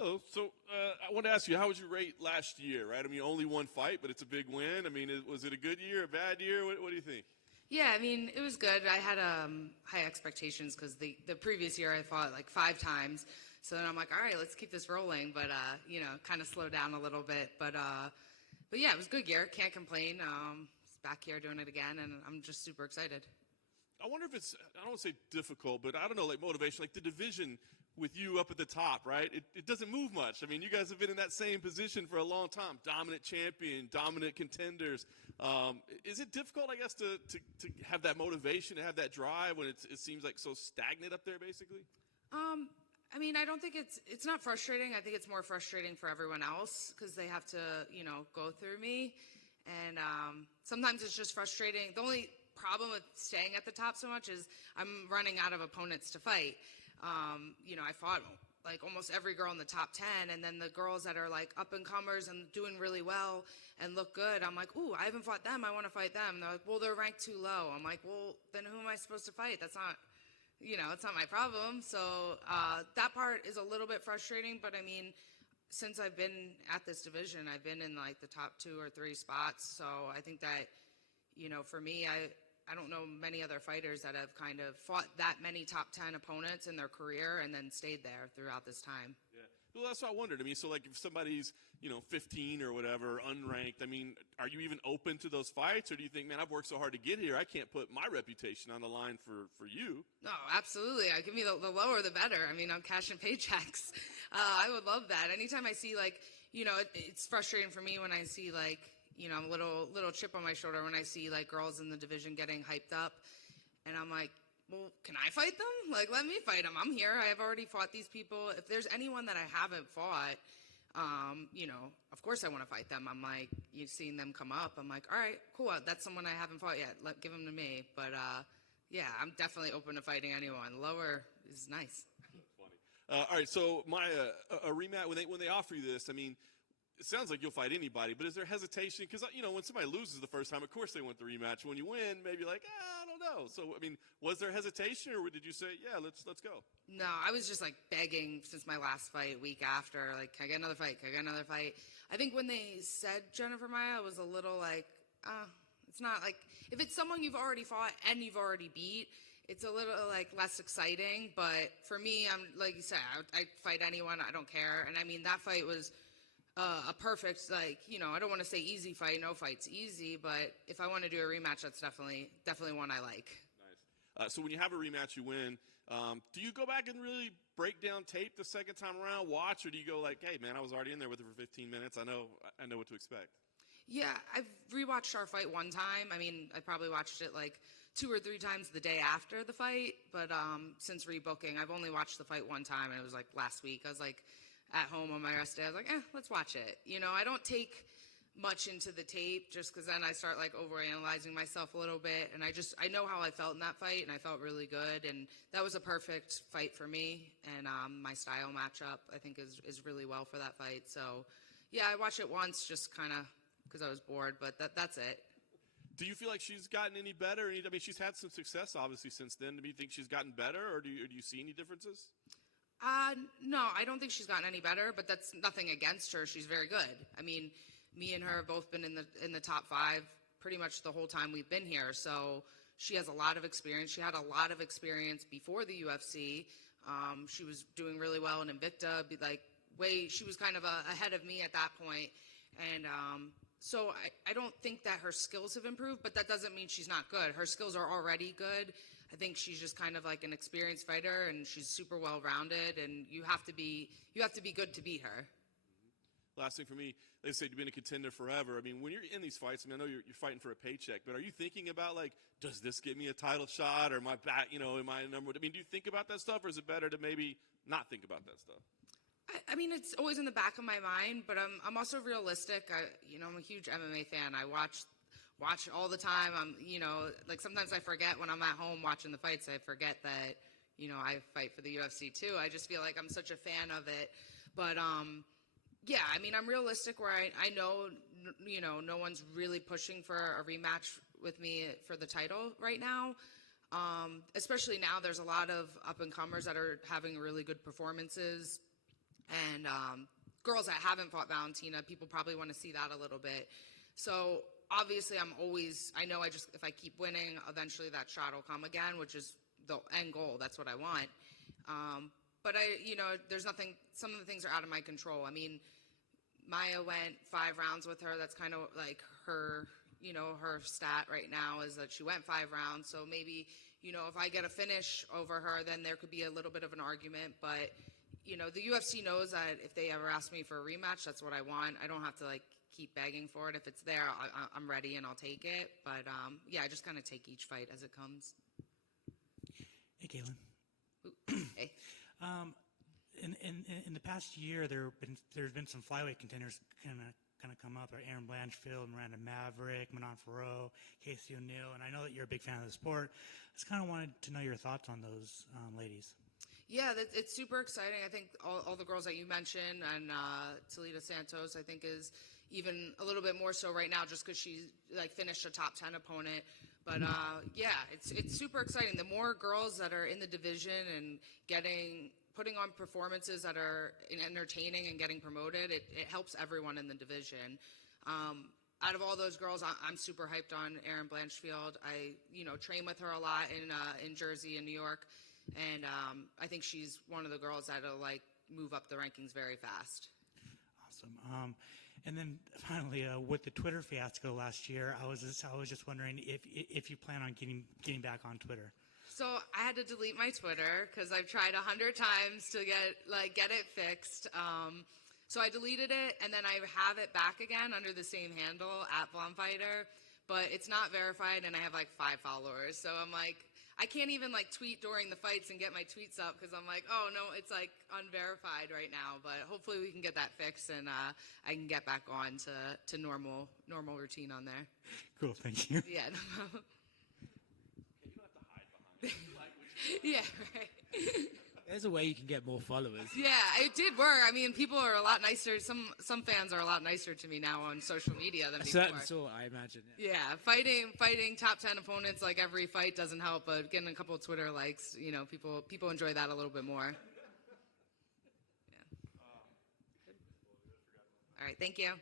Hello. So I want to ask you, how would you rate last year, right? I mean, only one fight, but it's a big win. I mean, was it a good year, a bad year? What do you think? Yeah, I mean, it was good. I had high expectations because the previous year I fought like 5 times. So then I'm like, all right, let's keep this rolling. But, kind of slow down a little bit. But yeah, it was a good year. Can't complain. Back here doing it again, and I'm just super excited. I wonder if it's, I don't want to say difficult, but I don't know, like motivation, like the division with you up at the top, right? It doesn't move much. I mean, you guys have been in that same position for a long time. Dominant champion, dominant contenders. Is it difficult, I guess, to have that motivation, to have that drive when it seems like so stagnant up there, basically? I mean, I don't think it's not frustrating. I think it's more frustrating for everyone else because they have to, go through me. And sometimes it's just frustrating. The only problem with staying at the top so much is I'm running out of opponents to fight. I fought like almost every girl in the top 10, and then the girls that are like up and comers and doing really well and look good, I'm like, ooh, I haven't fought them. I want to fight them. And they're like, well, they're ranked too low. I'm like, well, then who am I supposed to fight? That's not, it's not my problem. So that part is a little bit frustrating, but I mean, since I've been at this division, I've been in like the top 2 or 3 spots. So I think that, for me, I don't know many other fighters that have kind of fought that many top 10 opponents in their career and then stayed there throughout this time. Yeah. Well, that's what I wondered. I mean, so like if somebody's, 15 or whatever, unranked, I mean, are you even open to those fights? Or do you think, man, I've worked so hard to get here, I can't put my reputation on the line for you? No, absolutely. I give me the lower, the better. I mean, I'm cashing paychecks. I would love that. Anytime I see like, it's frustrating for me when I see like, a little chip on my shoulder when I see like girls in the division getting hyped up, and I'm like, well, can I fight them? Like, let me fight them. I'm here. I have already fought these people. If there's anyone that I haven't fought, of course I want to fight them. I'm like, you've seen them come up. I'm like, all right, cool. That's someone I haven't fought yet. Give them to me. But yeah, I'm definitely open to fighting anyone. Lower is nice. Funny. All right, so my a rematch when they offer you this, I mean, it sounds like you'll fight anybody, but is there hesitation? Because, when somebody loses the first time, of course they want the rematch. When you win, maybe like, I don't know. So, I mean, was there hesitation, or did you say, yeah, let's go? No, I was just like begging since my last fight, week after, like, can I get another fight? Can I get another fight? I think when they said Jennifer Maia, it was a little like, it's not like, if it's someone you've already fought and you've already beat, it's a little like less exciting. But for me, I'm like you said, I fight anyone. I don't care. And I mean, that fight was a perfect, like, I don't want to say easy fight. No fight's easy, but if I want to do a rematch, that's definitely one I like. Nice. So when you have a rematch, you win. Do you go back and really break down tape the second time around, watch, or do you go like, hey, man, I was already in there with it for 15 minutes. I know what to expect. Yeah, I've rewatched our fight one time. I mean, I probably watched it like 2 or 3 times the day after the fight, but since rebooking, I've only watched the fight one time, and it was like last week. I was like, at home on my rest day, I was like, let's watch it. I don't take much into the tape just because then I start like overanalyzing myself a little bit. And I know how I felt in that fight, and I felt really good. And that was a perfect fight for me. And my style matchup, I think, is really well for that fight. So, yeah, I watched it once just kind of because I was bored, but that's it. Do you feel like she's gotten any better? I mean, she's had some success, obviously, since then. Do you think she's gotten better, or do you see any differences? No, I don't think she's gotten any better, but that's nothing against her. She's very good. I mean, me and her have both been in the top 5 pretty much the whole time we've been here. So she has a lot of experience. She had a lot of experience before the UFC. She was doing really well in Invicta. She was kind of ahead of me at that point. And so I don't think that her skills have improved, but that doesn't mean she's not good. Her skills are already good. I think she's just kind of like an experienced fighter, and she's super well-rounded, and you have to be good to beat her. Last thing for me, they say you've been a contender forever. I mean, when you're in these fights, I mean, I know you're fighting for a paycheck, but are you thinking about like, does this get me a title shot, or my back, am I a number? I mean, do you think about that stuff, or is it better to maybe not think about that stuff? I mean, it's always in the back of my mind, but I'm also realistic. I'm a huge MMA fan. I watch all the time. Like sometimes I forget when I'm at home watching the fights. I forget that, I fight for the UFC too. I just feel like I'm such a fan of it. But yeah, I mean, I'm realistic where I know, no one's really pushing for a rematch with me for the title right now. Especially now, there's a lot of up and comers that are having really good performances. And girls that haven't fought Valentina, people probably want to see that a little bit. So obviously I know if I keep winning, eventually that shot will come again, which is the end goal. That's what I want. But there's nothing, some of the things are out of my control. I mean, Maya went 5 rounds with her. That's kind of like her, her stat right now is that she went 5 rounds. So maybe, if I get a finish over her, then there could be a little bit of an argument. But, the UFC knows that if they ever ask me for a rematch, that's what I want. I don't have to keep begging for it. If it's there, I'm ready and I'll take it. But I just kind of take each fight as it comes. Hey, Katlyn. Ooh, hey. In the past year, there's been some flyweight contenders kind of come up, like Aaron Blanchfield, Miranda Maverick, Manon Farrow, Casey O'Neill, and I know that you're a big fan of the sport. I just kind of wanted to know your thoughts on those ladies. Yeah, it's super exciting. I think all the girls that you mentioned and Talita Santos, I think, is even a little bit more so right now just because she finished a top 10 opponent. But it's super exciting. The more girls that are in the division and putting on performances that are entertaining and getting promoted, it helps everyone in the division. Out of all those girls, I'm super hyped on Aaron Blanchfield. I train with her a lot in Jersey and New York. And I think she's one of the girls that'll move up the rankings very fast. Awesome. And then finally, with the Twitter fiasco last year, I was just wondering if you plan on getting back on Twitter. So I had to delete my Twitter because I've tried 100 times to get it fixed. So I deleted it, and then I have it back again under the same handle @VlonFighter, but it's not verified, and I have 5 followers. So I'm I can't even tweet during the fights and get my tweets up because I'm oh no, it's unverified right now. But hopefully we can get that fixed and I can get back on to normal routine on there. Cool, thank you. Yeah. No. You don't have to hide behind it. Yeah, right. There's a way you can get more followers. Yeah, it did work. I mean, people are a lot nicer. Some fans are a lot nicer to me now on social media than before. A certain sort, I imagine. Yeah, fighting top 10 opponents every fight doesn't help, but getting a couple of Twitter likes, people enjoy that a little bit more. Yeah. All right, thank you.